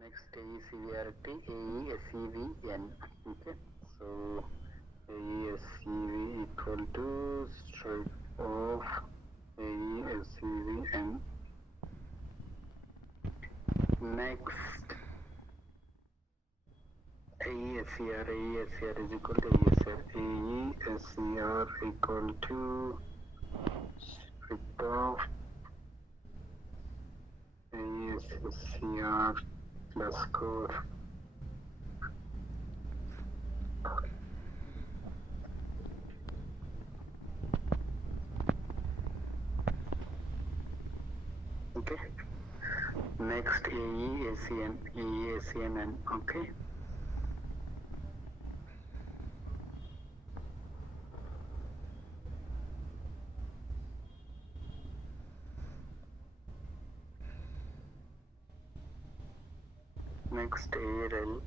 Next AECVRT, AESCVN. Okay, so AESCV equal to strip of AESCVN. Next AESCR is equal to AESR. AESCR equal to strip of AESCR plus core. Okay. Next AESCNN. Okay. Next ARL.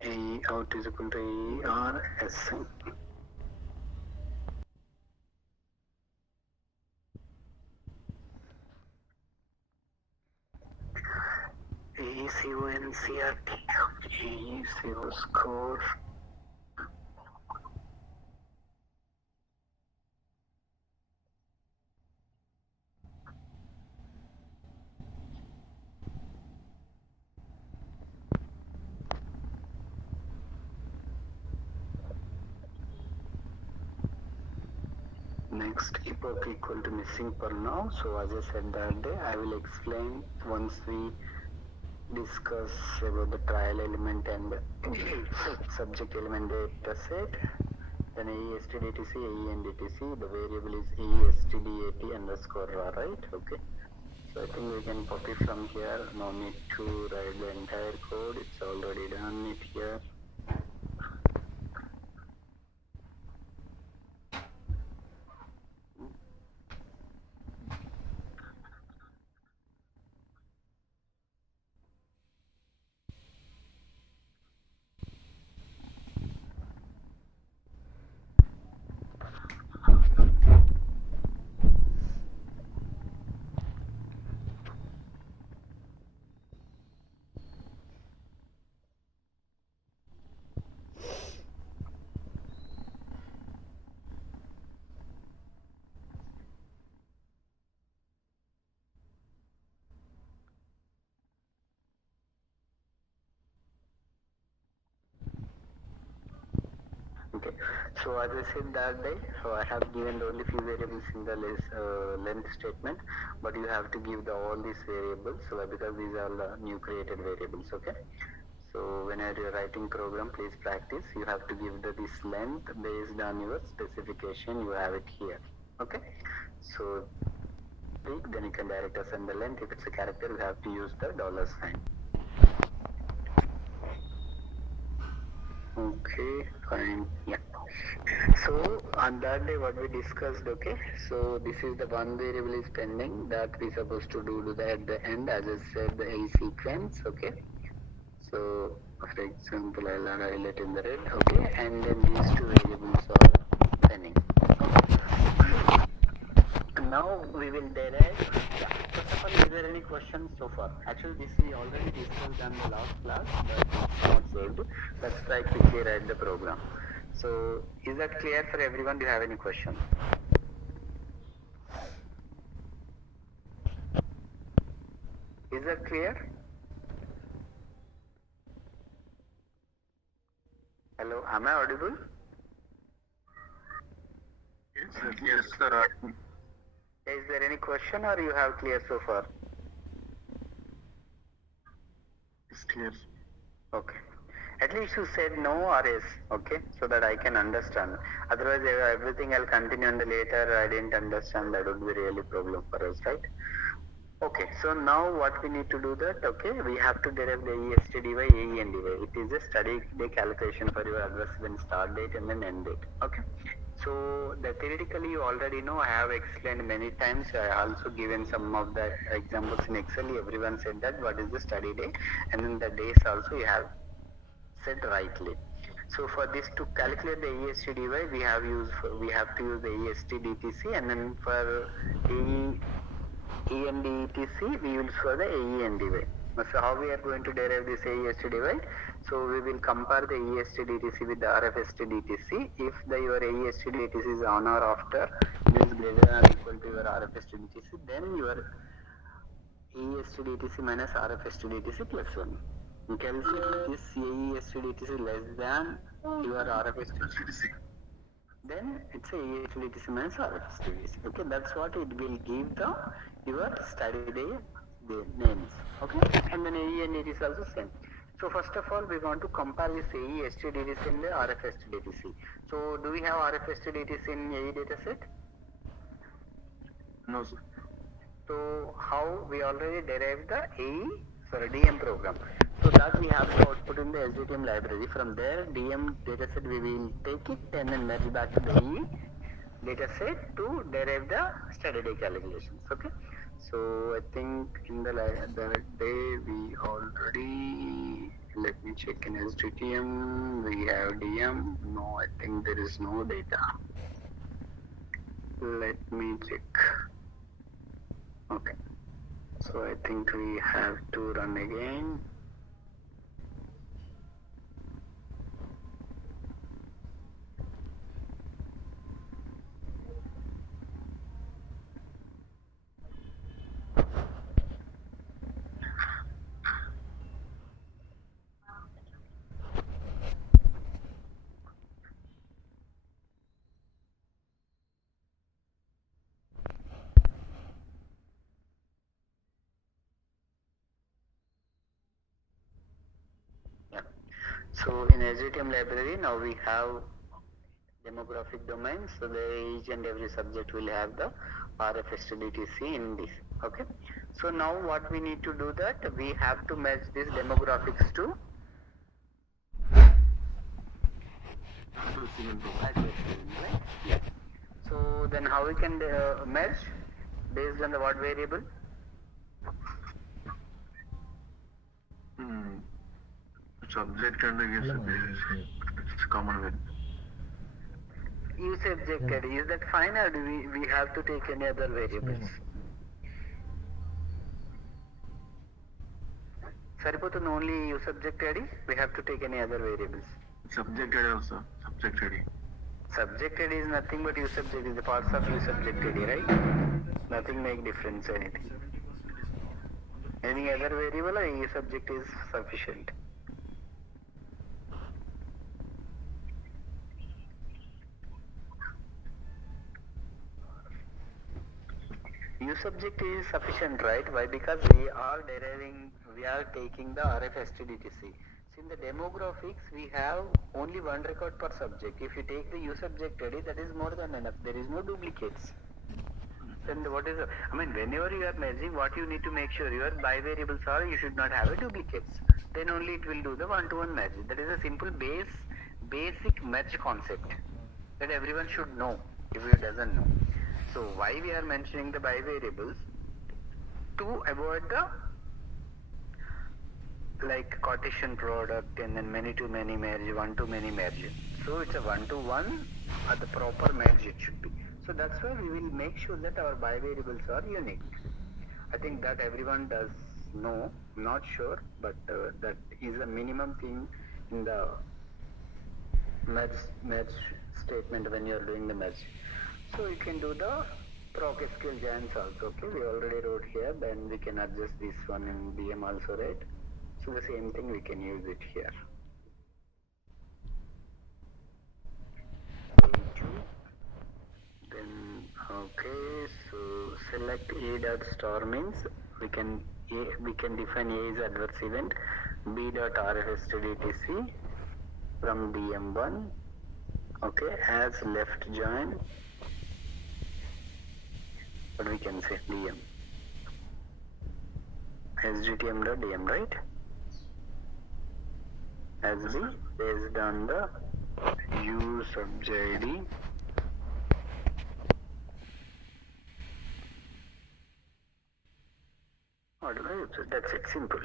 AE out is equal to AERS. AECONCRT. AECO score. Next epoch equal to missing per now. So as I said that day, I will explain once we discuss about the trial element and subject element data set. Then AESTDTC, AENDTC, the variable is AESTDAT underscore raw, right? Okay. So I think we can copy from here. No need to write the entire code. It's already done it here. Okay, so as I said that day, so I have given only few variables in the length statement, but you have to give all these variables because these are the new created variables. Okay, so whenever you're writing program, please practice. You have to give this length based on your specification. You have it here. Okay, so then you can direct assign the length. If it's a character, you have to use the $sign. Okay, fine. Yeah. So on that day, what we discussed, okay. So this is the one variable is pending that we supposed to do that at the end, as I said, the A sequence. Okay. So for example, I'll highlight in the red. Okay, and then these two variables are pending. Okay. Now we will derive. Yeah. First of all, is there any questions so far? Actually, this we already discussed in the last class, but it's not saved. Let's try quickly write the program. So, is that clear for everyone? Do you have any questions? Is that clear? Hello, am I audible? Yes, sir. Is there any question or you have clear so far? It's clear. Okay. At least you said no or yes, okay, so that I can understand. Otherwise, everything I'll continue and later I didn't understand. That would be really problem for us, right? Okay, so now what we need to do that, okay, we have to derive the EST dy, AE and dy. It is a study day calculation for your adverse event start date and then end date. Okay, so the theoretically you already know, I have explained many times. I also given some of the examples in Excel. Everyone said that what is the study day, and then the days also you have said rightly. So for this to calculate the EST dy, we have to use the EST DTC, and then for AE E and DTC, we will for the AE and dy. So how we are going to derive this AEST dy? So we will compare the EST DTC with the RFST DTC. If your AEST DTC is on or after, means greater than or equal to your RFST DTC, then your AEST DTC minus RFST DTC plus 1. In case if this AEST DTC less than your RFST CDC. then it's a ESDTC minus RFSTDC. Okay, that's what it will give the your study day the names. Okay, and then AE and it is also same. So first of all, we want to compare this AE STDTC and the RFSTDTC. So do we have RFSTDTC in AE dataset? No, sir. So how we already derived the AE DM program. So that we have to output in the SDTM library. From there, DM dataset we will take it and then merge back to the AE dataset to derive the study day calculations. Okay. So I think in the day we already, let me check in SDTM, we have DM. No, I think there is no data. Let me check. Okay, so I think we have to run again. So in SDTM library now we have demographic domains. So each and every subject will have the RFSTDTC in this. Okay. So now what we need to do that we have to match these demographics to right? Yeah. So then how we can merge based on the what variable? Subject and it's common with. U subjected, is that fine or do we have to take any other variables? సరిపోతుంది only U subjected, we have to take any other variables. Subjected also. Subjected. Subjected is nothing but U subject is the parts of U subjected, right? Nothing make difference anything. Any other variable or U subject is sufficient? U subject is sufficient, right? Why? Because we are taking the RFSTDTC. So in the demographics, we have only one record per subject. If you take the U subjected, that is more than enough. There is no duplicates. Then what is? Whenever you are merging, what you need to make sure your bivariables are you should not have a duplicates. Then only it will do the one-to-one merge. That is a simple basic merge concept that everyone should know if you doesn't know. So why we are mentioning the bivariables? To avoid the like Cartesian product and then many-to-many merge, one-to-many merge. So it's a one-to-one at the proper merge it should be. So that's why we will make sure that our bivariables are unique. I think that everyone does know, not sure, but that is a minimum thing in the merge statement when you are doing the merge. So you can do the proc SQL giants also. Okay, we already wrote here. Then we can adjust this one in DM also, right? So the same thing we can use it here. Then okay, so select A dot star means we can define A as adverse event, B dot RFSTDTC from DM1. Okay, as left join. What we can say DM. sgtm.dm, right? As b based on the u sub jd that's it, simple.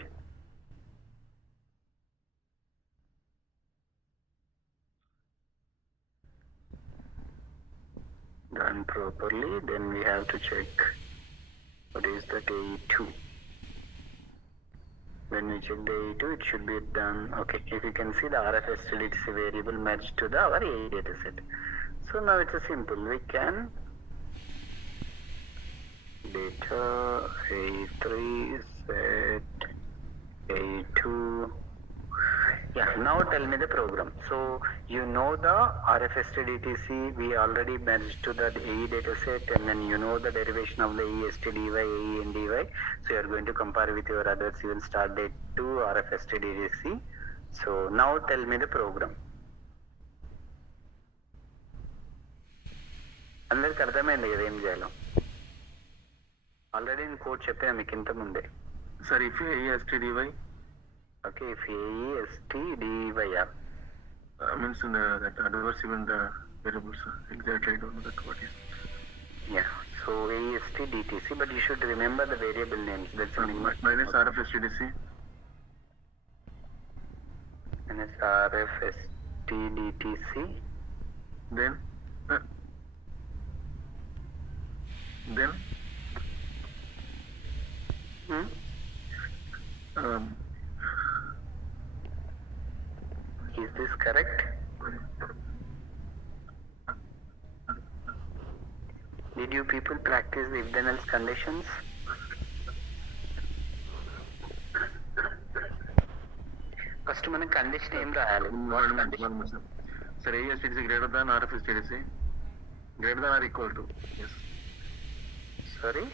Done properly, then we have to check what is the AE2. When we check the AE2, it should be done. Okay, if you can see the RFSTDTC variable matched to the our AE dataset. So now it's a simple. We can data AE3 set AE2. Yeah, now tell me the program. So you know the RFSTDTC we already merged to the AE dataset, and then you know the derivation of the ESTDY, AE and DY. So you are going to compare with your other civil start date to RFSTDTC. So now tell me the program. అందరికి అర్థమైంది కదా ఏం చేయాలో? Already నేను code చెప్పాను మీకు ఇంత ముందే. Sir, if AESTDY Okay, if AESTDY means that adverse event variables, exactly I don't know that what is. Yeah, so AESTDTC, but you should remember the variable names. That's Minus RFSTDC. Minus RFSTDTC. Then is this correct? Did you people practice the if then else conditions? First మనం condition ఏం రాయాలి? Sir, AESTDC greater than RFSTDC, greater than or equal to. Yes. Sorry?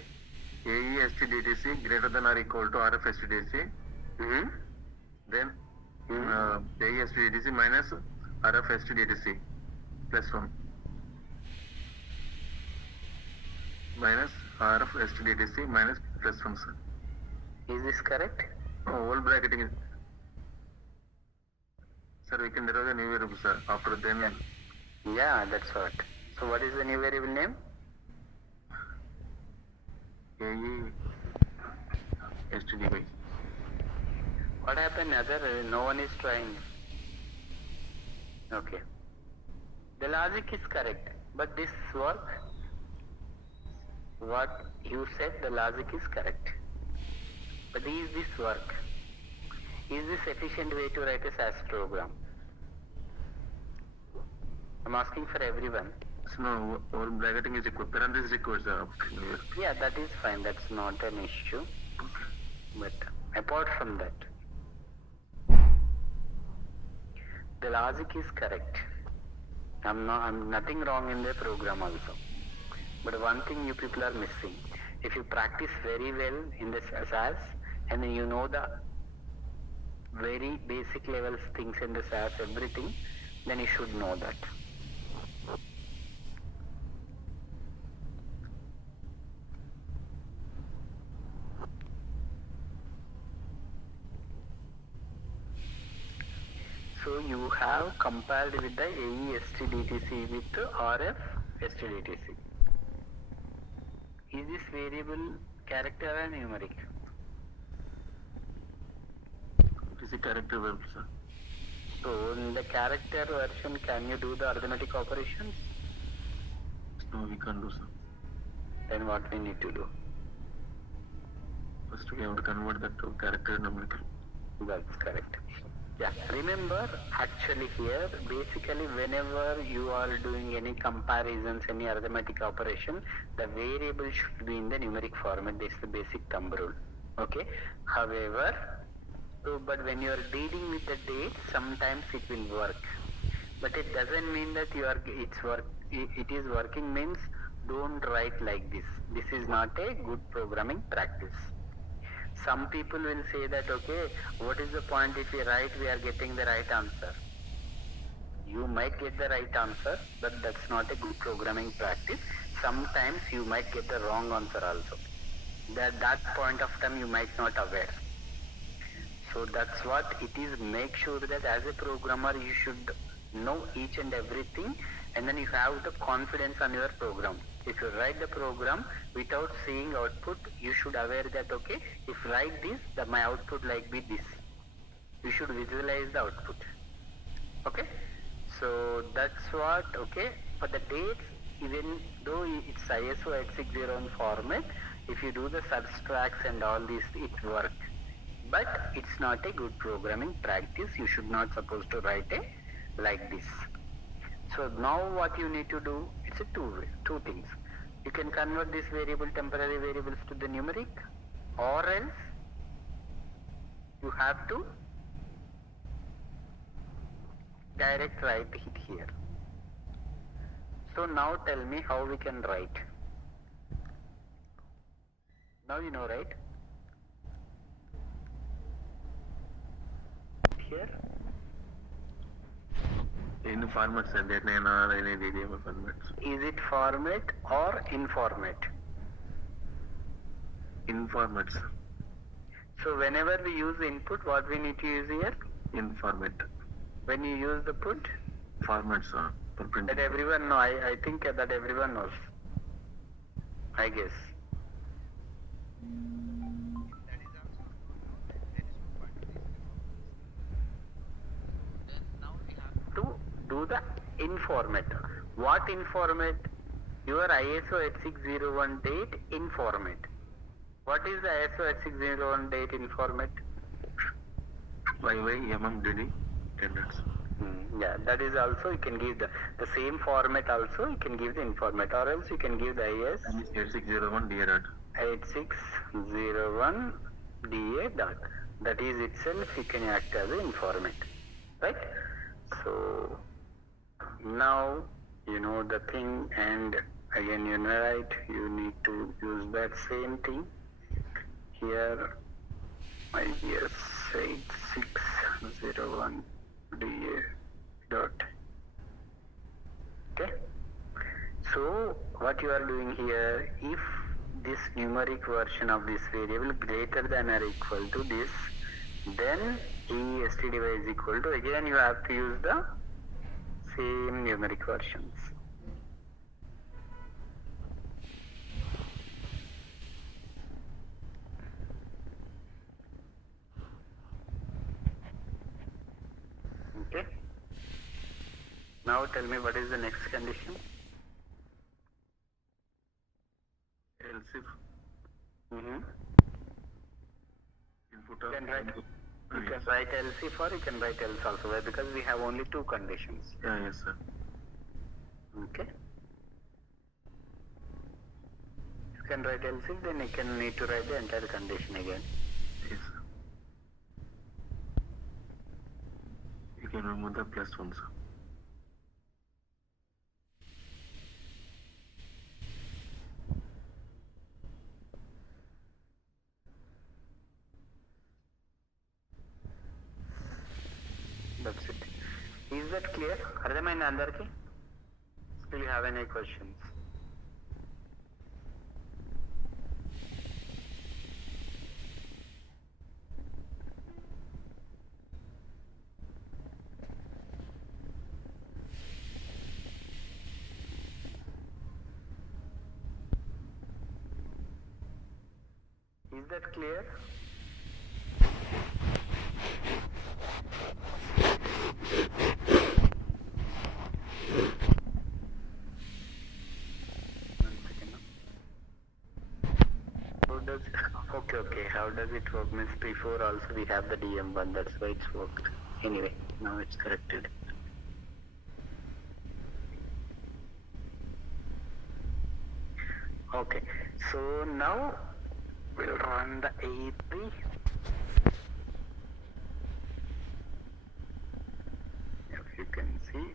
AESTDTC greater than or equal to RFSTDC. Then AESTDTC minus RFSTDTC plus 1 minus RFSTDTC minus plus 1, sir. Is this correct? Whole bracketing is, sir, we can derive the new variable, sir, after then. Yeah, that's what. So what is the new variable name? AESTDY. What happened other? No one is trying. Okay. The logic is correct, but this work, what you said, the logic is correct. But is this work? Is this efficient way to write a SAS program? I'm asking for everyone. So no, whole bracketing is equal. Parenthesis equals Yeah, that is fine. That's not an issue. But apart from that, the logic is correct. I'm nothing wrong in the program also. But one thing you people are missing. If you practice very well in the SAS and then you know the very basic levels things in the SAS, everything, then you should know that. So you have compiled with the AESTDTC with RFSTDTC. Is this variable character or numeric? It is a character variable, sir. So in the character version, can you do the arithmetic operations? No, we can't do, sir. Then what we need to do? First we have to convert that to character numerical. That's correct. Yeah, remember actually here basically whenever you are doing any comparisons, any arithmetic operation, the variable should be in the numeric format. This is the basic thumb rule. Okay. However, but when you are dealing with the date, sometimes it will work. But it doesn't mean that it is working means don't write like this. This is not a good programming practice. Some people will say that, okay, what is the point if we write, we are getting the right answer. You might get the right answer, but that's not a good programming practice. Sometimes you might get the wrong answer also. that point of time you might not aware. So that's what it is. Make sure that as a programmer you should know each and everything, and then you have the confidence on your program. If you write the program without seeing output, you should aware that okay, if write this, my output like be this. You should visualize the output. Okay, so that's what. Okay, for the dates, even though it's ISO 860 format, if you do the subtracts and all this, it works. But it's not a good programming practice. You should not supposed to write it like this. So now what you need to do, it's a two things. You can convert this temporary variables to the numeric, or else you have to direct write it here. So now tell me how we can write. Now you know, right? Here. In formats are there, any formats. Is it format or in format? In formats. So whenever we use input, what we need to use here? In format. When you use the put? Formats for printing. That everyone know. I think that everyone knows. I guess. To do the in format. What in format? Your ISO 8601 date in format. What is the ISO 8601 date in format? YYMMDD standards. Yeah, that is also you can give the same format also you can give the in format, or else you can give the IS 8601 DA dot. 8601 DA dot. That is itself you can act as an in format, right? So now you know the thing, and again you know, right, you need to use that same thing here. IS 8601 DA dot. Okay, so what you are doing here, if this numeric version of this variable greater than or equal to this, then stdy is equal to, again you have to use the same numeric versions. Okay. Now tell me what is the next condition? Else if Mm-hmm. input You of can write else if, or you can write else also, why? Because we have only two conditions. yes sir. Okay. You can write else if, then you can need to write the entire condition again. Yes sir. You can remove the plus one sir. That's it. Is that clear? అర్థమైంది అందరికి? Still you have any questions? Is that clear? Okay. How does it work? Means before also we have the DM1, that's why it's worked. Anyway, now it's corrected. Okay, so now we'll run the A3. If you can see,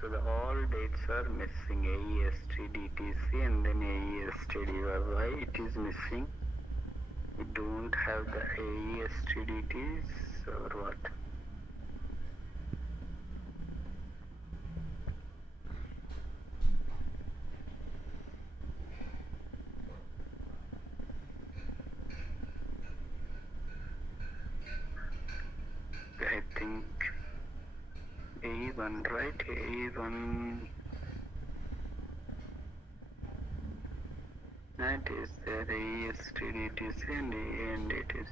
so the all dates are missing, AESTDTC and then AESTDY, it is missing. We don't have the AESTDTs or what? think A1, right? A1. That is there AESTDTC and ANDTC.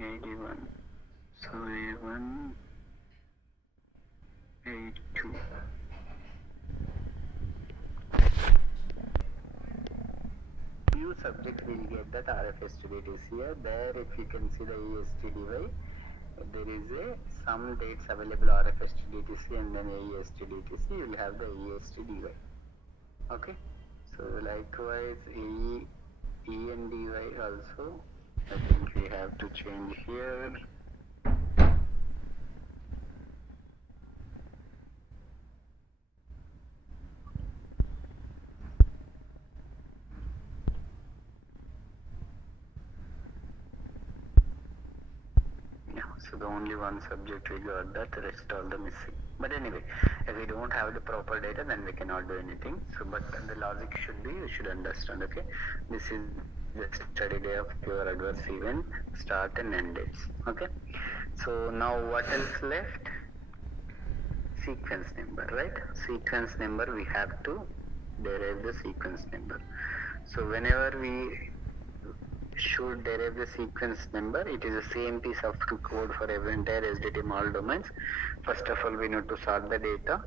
A1. So A1, A2. Few subject will get that RFSTDTC here. There, if you can see the ESTDY, there is some dates available RFSTDTC and then AESTDTC. You will have the ESTDY. Okay. So likewise, E and DY also. I think we have to change here. So the only one subject we got that, the rest all the missing. But anyway, if we don't have the proper data, then we cannot do anything. So, but the logic should be, you should understand, okay? This is the study day of your adverse event, start and end dates, okay? So now what else left? Sequence number, right? Sequence number, we have to derive the sequence number. So whenever we should derive the sequence number, it is the same piece of code for every entire SDTM all domains. First of all, we need to sort the data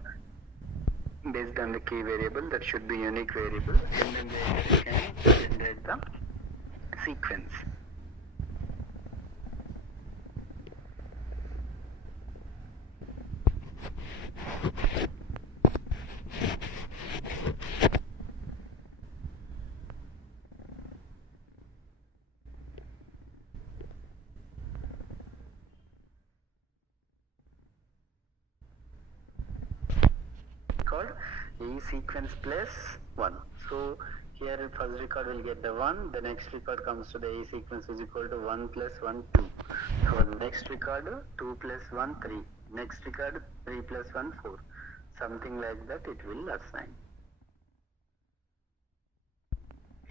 based on the key variable, that should be unique variable, and then we can generate the sequence. Called E sequence plus 1. So here first record will get the 1, the next record comes to the E sequence is equal to 1 plus 1, 2. So next record 2 plus 1, 3. Next record 3 plus 1, 4. Something like that it will assign.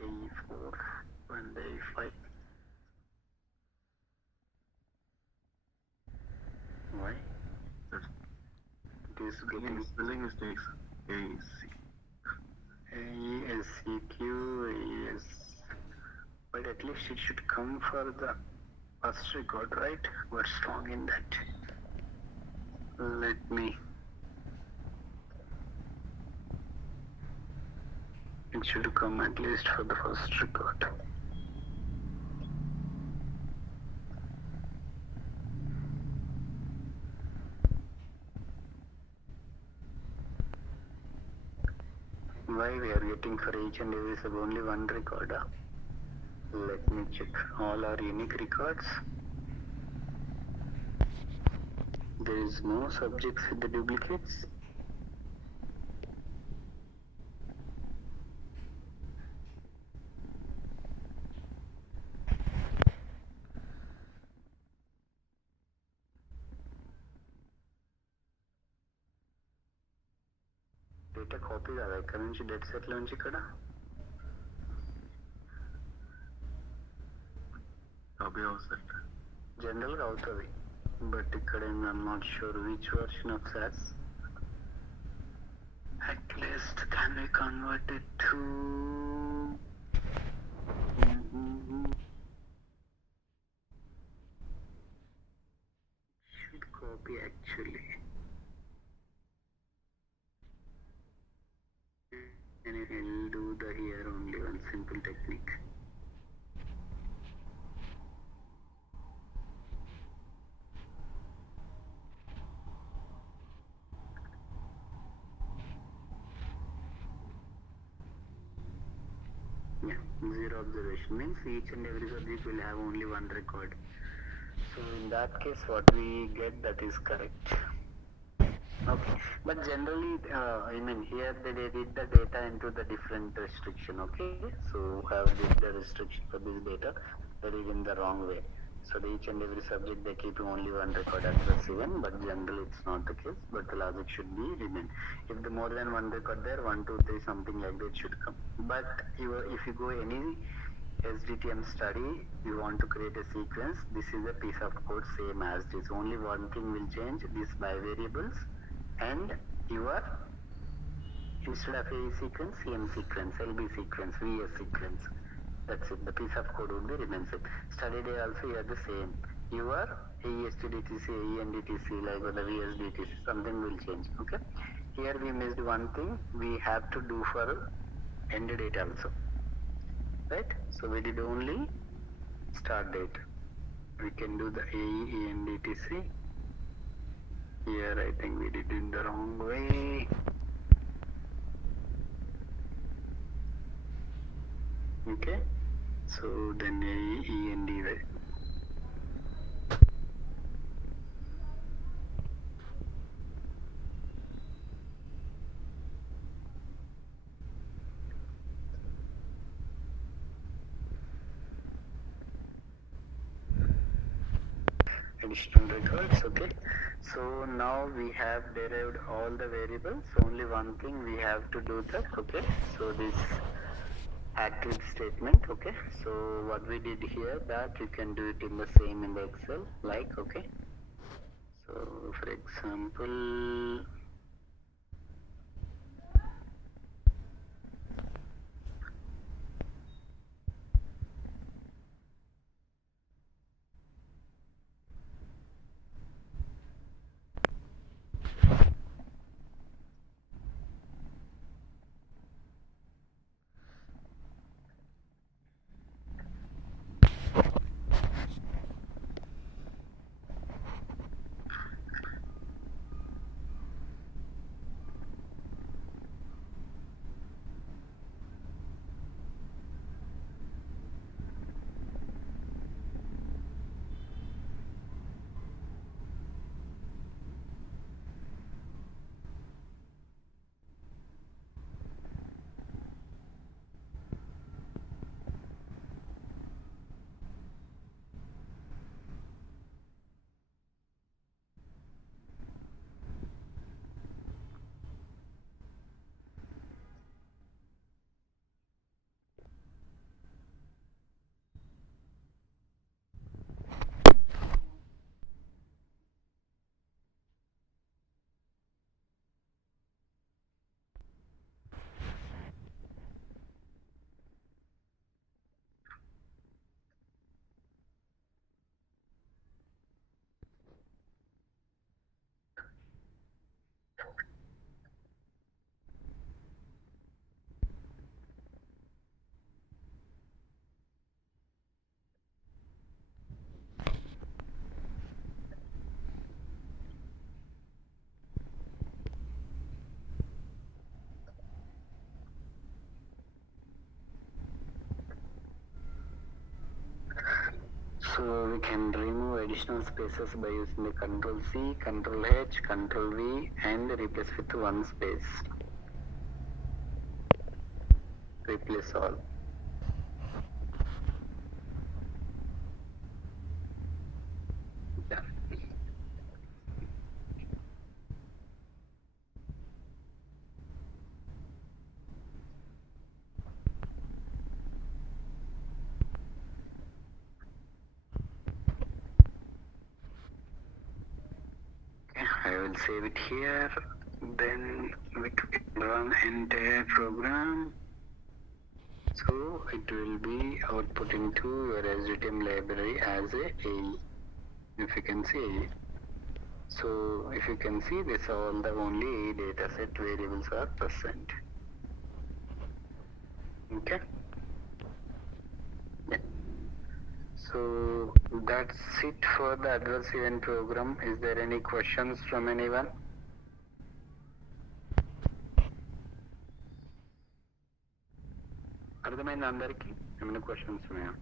A4 and A5. Why? It is getting spelling mistakes. AESCQ, but at least it should come for the first record, right? What's wrong in that? Let me. It should come at least for the first record. Why we are getting for each and every sub only one record? Let me check. All are unique records. There is no subjects with the duplicates. Data copy కాదా ఇక్కడ నుంచి date set లో నుంచి ఇక్కడ copy అవుతుంది general గా అవుతుంది but ఇక్కడ I'm not sure which version of SAS. At least can we convert it to should copy actually. And it will do the here only one simple technique. Yeah, zero observation means each and every subject will have only one record. So in that case what we get, that is correct. Okay, but generally I mean here they did the data into the different restriction. Okay, so have did the restriction for this data, that is in the wrong way. So each and every subject they keep only one record adverse event, but generally it's not the case. But the logic should be remain. If the more than one record there, 1, 2, 3, something like that should come. But if you go any SDTM study, you want to create a sequence, this is a piece of code same as this. Only one thing will change, these bivariables and your, instead of A sequence, CM sequence, LB sequence, VS sequence. That's it. The piece of code would be remains it. Study day also you are the same. Your AESTDTC, AENDTC, like the VSDTC, something will change. Okay. Here we missed one thing. We have to do for end date also. Right? So we did only start date. We can do the AENDTC. Here I think we did it the wrong way. Okay. So then AEND way. Additional records. Okay, so now we have derived all the variables. Only one thing we have to do that. Okay, so this active statement. Okay, so what we did here, that you can do it in the same in the Excel, like, okay, so for example, so we can remove additional spaces by using the Control C, Control H, Control V, and replace with one space. Replace all. Yeah. I will save it here. Then we can run entire program. So it will be output into your SDTM library as a AE. If you can see AE. So if you can see, this all the only AE dataset variables are present. Okay. Yeah. So that's it for the adverse event program. Is there any questions from anyone? అర్థమైంది అందరికి? ఏమైనా questions ఉన్నాయా?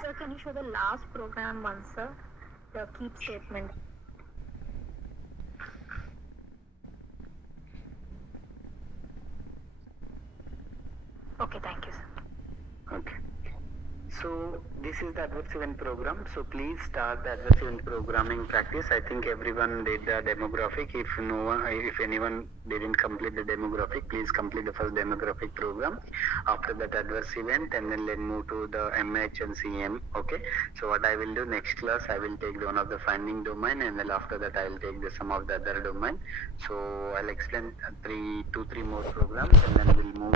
Sir, can you show the last program once, sir? The keep statement. Okay, thank you, sir. Okay. So this is the adverse event program. So please start the adverse event programming practice. I think everyone did the demographic. If anyone didn't complete the demographic, please complete the first demographic program. After that adverse event, and then let's move to the MH and CM. Okay. So what I will do next class, I will take one of the finding domain, and then after that I will take the some of the other domain. So I'll explain two, three more programs, and then we'll move